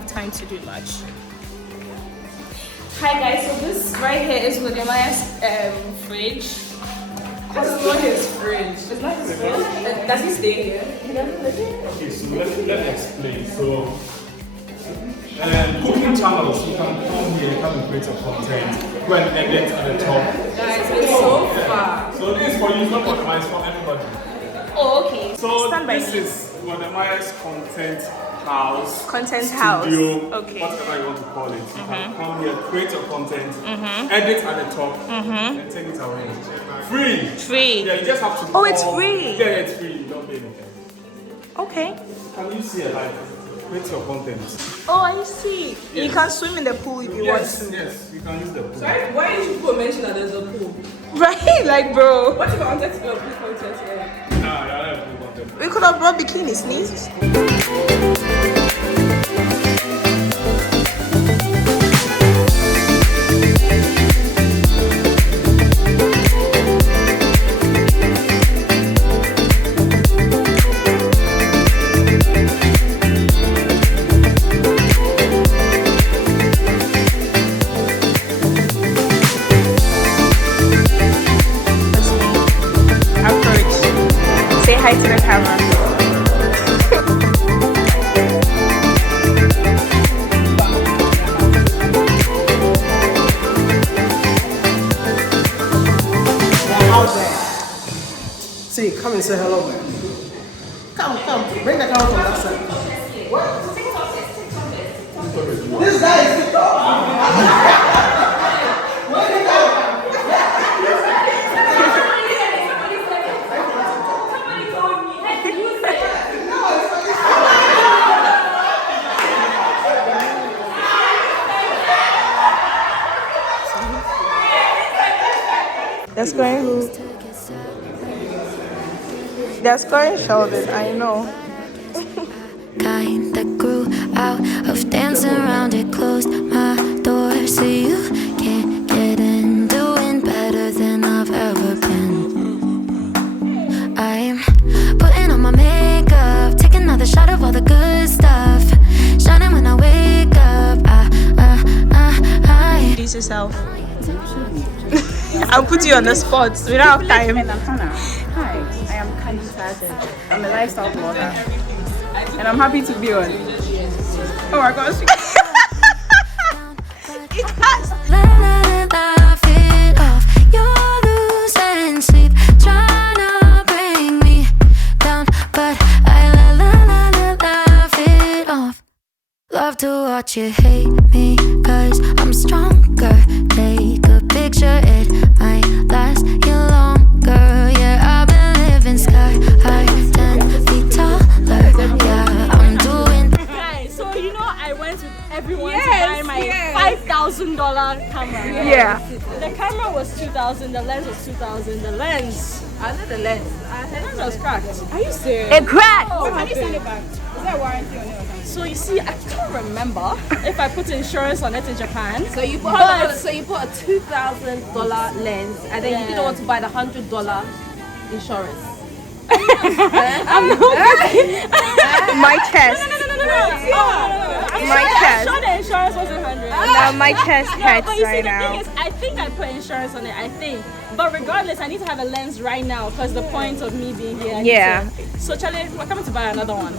have time to do much. Hi guys, so this right here is Wode fridge. That's not his fridge. It's not his fridge. Does he stay here? He doesn't live here? Okay, so let me explain. So, cooking channels, you can come here, you can create a content, go and edit at the top. Guys, it's so far. So this is for you, not for the mice, for everybody. Oh, okay. So Stand by this me. is Wode content house. Content studio, house. Okay. Whatever you want to call it. You can come here, create your content, edit at the top, and take it away. Free. Free. Yeah, you just have to. Oh, it's free. Yeah, it's free. You don't pay anything. Okay. Can you see it? Like, create your content. Oh, I see. Yes. You can swim in the pool if you want to. Yes, you can use the pool. Sorry, why did you people mention that there's a pool? Right? Like, bro. What if I wanted to go pool content here? Nah, you don't have pool content. We could have brought bikinis, please. Hi to the camera. See, come and say hello, man. Come, bring the camera from that side. What? This guy is TikTok. They're scoring who? They're scoring Sheldon, I know. Kind that grew out of dancing around it, closed my door so you can't get in. Doing better than I've ever been. I'm putting on my makeup, taking another shot of all the good stuff, shining when I wake up. Introduce yourself. I'll put you on the spot. We don't have time. Hi, I am Candy Sargent. I'm a lifestyle blogger. And I'm happy to be on. Oh my gosh. It has. Laugh it off. You're losing sleep, trying to bring me down, but I laugh it off. Love to watch you hate me, 'cause I'm stronger. Take a picture, it might last you longer. Yeah, I've been living sky high, 10 feet taller. Yeah, I'm doing. Guys, so you know I went with everyone to buy my $5,000 camera. Right? Yeah. The camera was $2,000, the lens was $2,000. The lens. I know the lens. The lens was cracked. Are you serious? It cracked! Oh, can you send it back? Is there a warranty on it or something? So you see, I can't remember if I put insurance on it in Japan. So you put a $2,000 lens, and then you didn't want to buy the $100 insurance. My chest. My chest. I'm sure the insurance wasn't 100. Now my chest hurts But you see, right the thing now. is, I think I put insurance on it. I think. But regardless, I need to have a lens right now because the point of me being here. I need Yeah. to- So Charlie, we're coming to buy another one,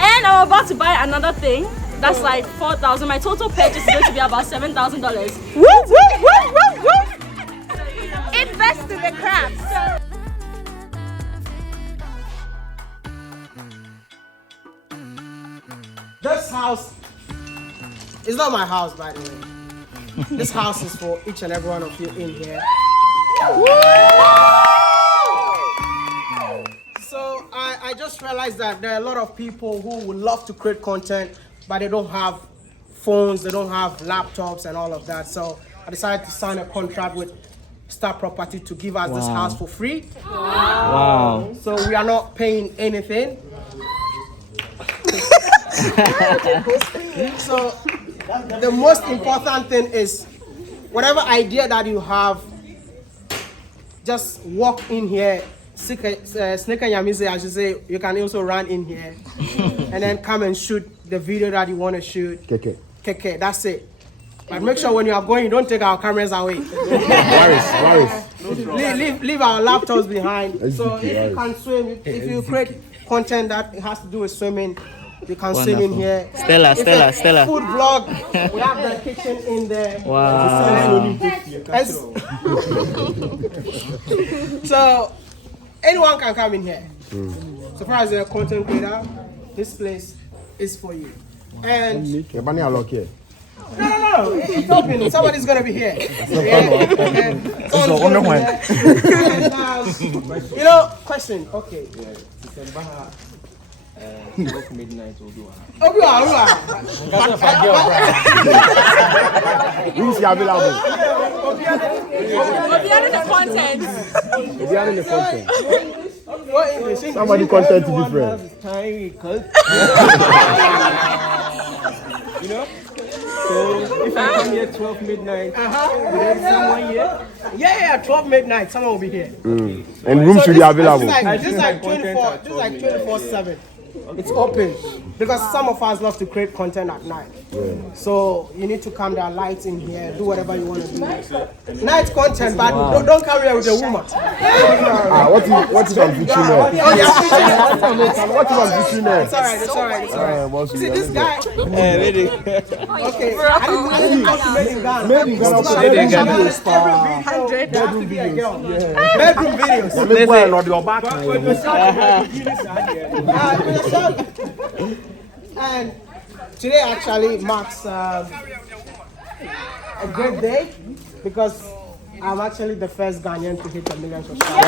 and I'm about to buy another thing. That's like $4,000. My total purchase is going to be about $7,000. Woo, woo, woo, woo, woo. Invest in the craft. This house is not my house, by the way. This house is for each and every one of you in here. So I just realized that there are a lot of people who would love to create content, but they don't have phones, they don't have laptops and all of that. So I decided to sign a contract with Star Property to give us this house for free. Wow. So we are not paying anything. So the most important thing is whatever idea that you have, just walk in here. Snake and Yamize, I should say, you can also run in here and then come and shoot the video that you want to shoot. Keke. That's it. But make sure when you are going, you don't take our cameras away. Leave our laptops behind. So if you can swim, if you create content that has to do with swimming, you can swim in here. Stella. Food vlog. We have the kitchen in there. Wow. So anyone can come in here. So far as you're a content creator, this place is for you. And no. It's open. Somebody's gonna be here. You know, question. Okay. December 12 midnight will do. Who's available? The content. Somebody content different. You know? So if I come here 12 midnight, will someone here? Yeah, 12 midnight, someone will be here. And rooms should be available. This is like 24/7. It's open because some of us love to create content at night. So you need to calm down, lights in here, do whatever you want to do. Night content, but don't come here with a woman. What if I'm featuring her? Oh, yeah, What if I'm featuring her? It's alright. See this guy? Okay. I didn't know to made in Ghana. Bedroom videos. And today actually marks a great day because I'm actually the first Ghanaian to hit 1 million subscribers.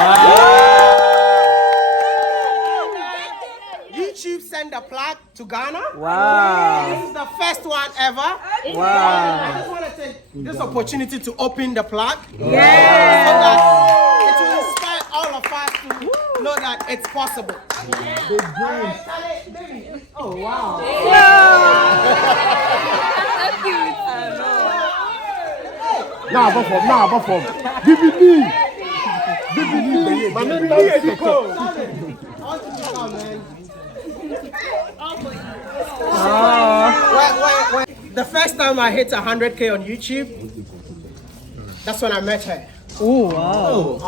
YouTube sent a plaque to Ghana. Wow. This is the first one ever. Wow. I just want to take this opportunity to open the plaque. Yeah. So that it will inspire all of us to know that it's possible. Oh, wow. Now, perform. DVD. I want to come, man. Wait. The first time I hit 100K on YouTube, that's when I met her. Oh, wow.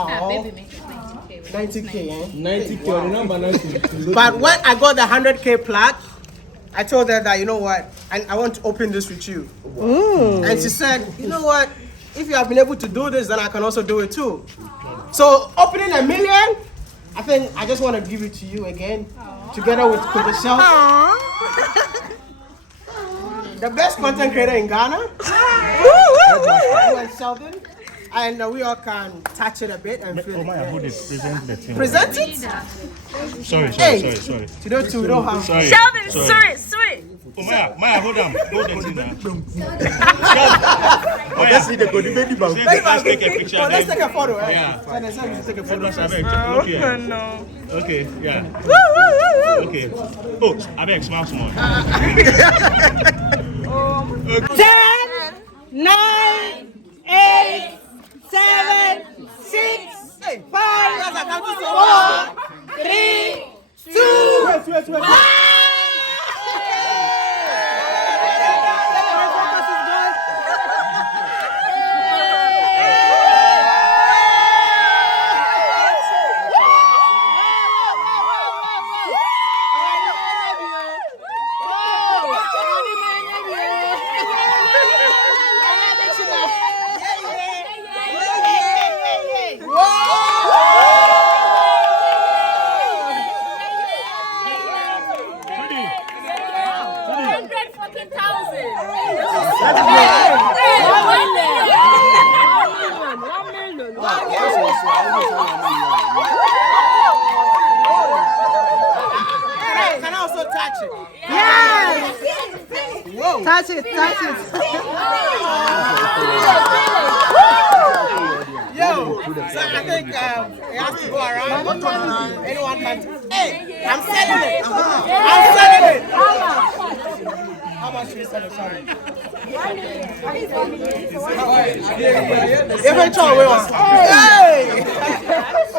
90K, eh? 90K, the number 90. But when I got the 100K plaque, I told her that, you know what, I want to open this with you. And she said, you know what, if you have been able to do this, then I can also do it too. So opening 1 million, I think I just want to give it to you again, together with Sheldon, the best content creator in Ghana, and Sheldon. And we all can touch it a bit and feel it. Present it? Sorry. You don't have. Sheldon, sorry. Oh, Maya, hold on. Let's see the good baby. Let's take a picture. Let's take a photo, right? Yeah. So they said we should take a photo. Okay, yeah. Okay. Oh, I beg, smile. 10, 9, 8, 7, 6, 5, 4, 3, 2, 1. Can I also touch it? Yes! Whoa. Touch it. Yo, so I think it has to go around. Anyone can. Hey, I'm selling it. How much do you sell it? Sorry. Even John, we want. Hey!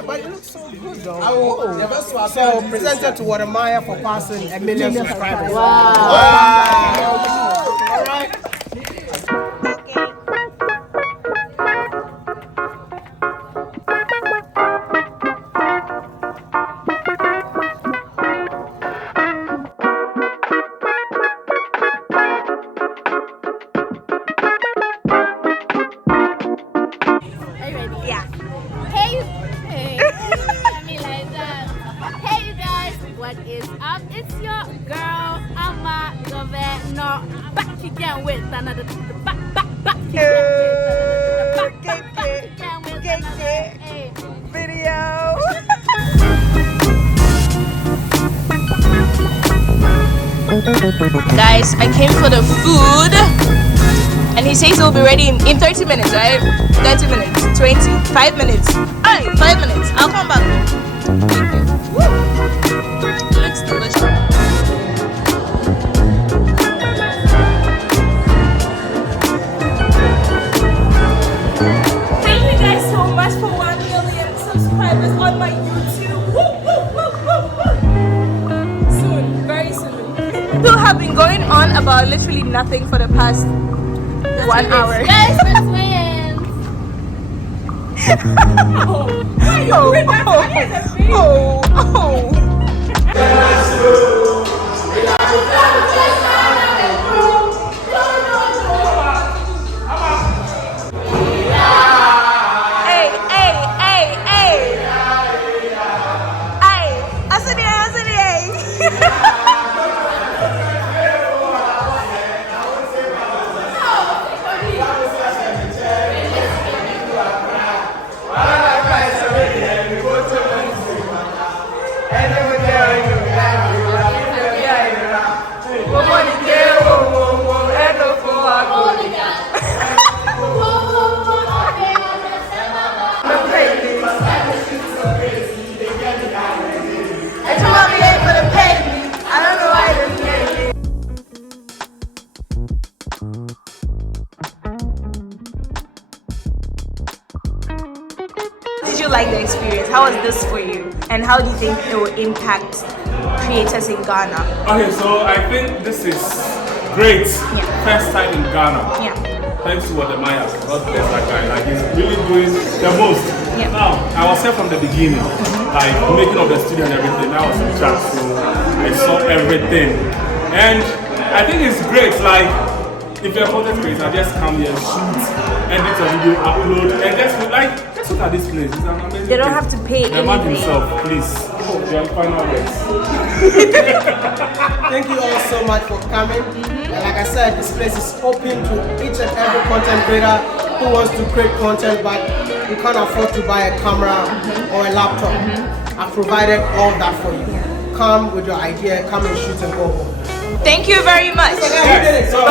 But it looks so good though. So presented to Wode for passing 1 million subscribers. Wow. All right. What is up? It's your girl, Ama Governor, back again with another back again with another video. Guys, I came for the food, and he says it will be ready in 30 minutes, right? 30 minutes, 20, 5 minutes. Alright, 5 minutes. I'll come back. Thank you. Looks delicious. Thank you guys so much for 1 million subscribers on my YouTube. Soon, very soon. People have been going on about literally nothing for the past 1 hour. Guys, we're twins. Did you like the experience? How was this for you? And how do you think it will impact creators in Ghana? Okay, so I think this is great. Yeah. First time in Ghana. Yeah. Thanks to Wode. God bless that guy. Like he's really doing the most. Yeah. Now, I was here from the beginning, like making of the studio and everything. I was in charge, so I saw everything. And I think it's great. Like, if you're a content creator, just come here, shoot, edit a video, upload, and just look at this place. It's an amazing They don't place. have to pay The man anything. himself, please. Your final words. Thank you all so much for coming. And like I said, this place is open to each and every content creator who wants to create content but you can't afford to buy a camera or a laptop. I've provided all that for you. Come with your idea, come and shoot and go home. Thank you very much. Yes. So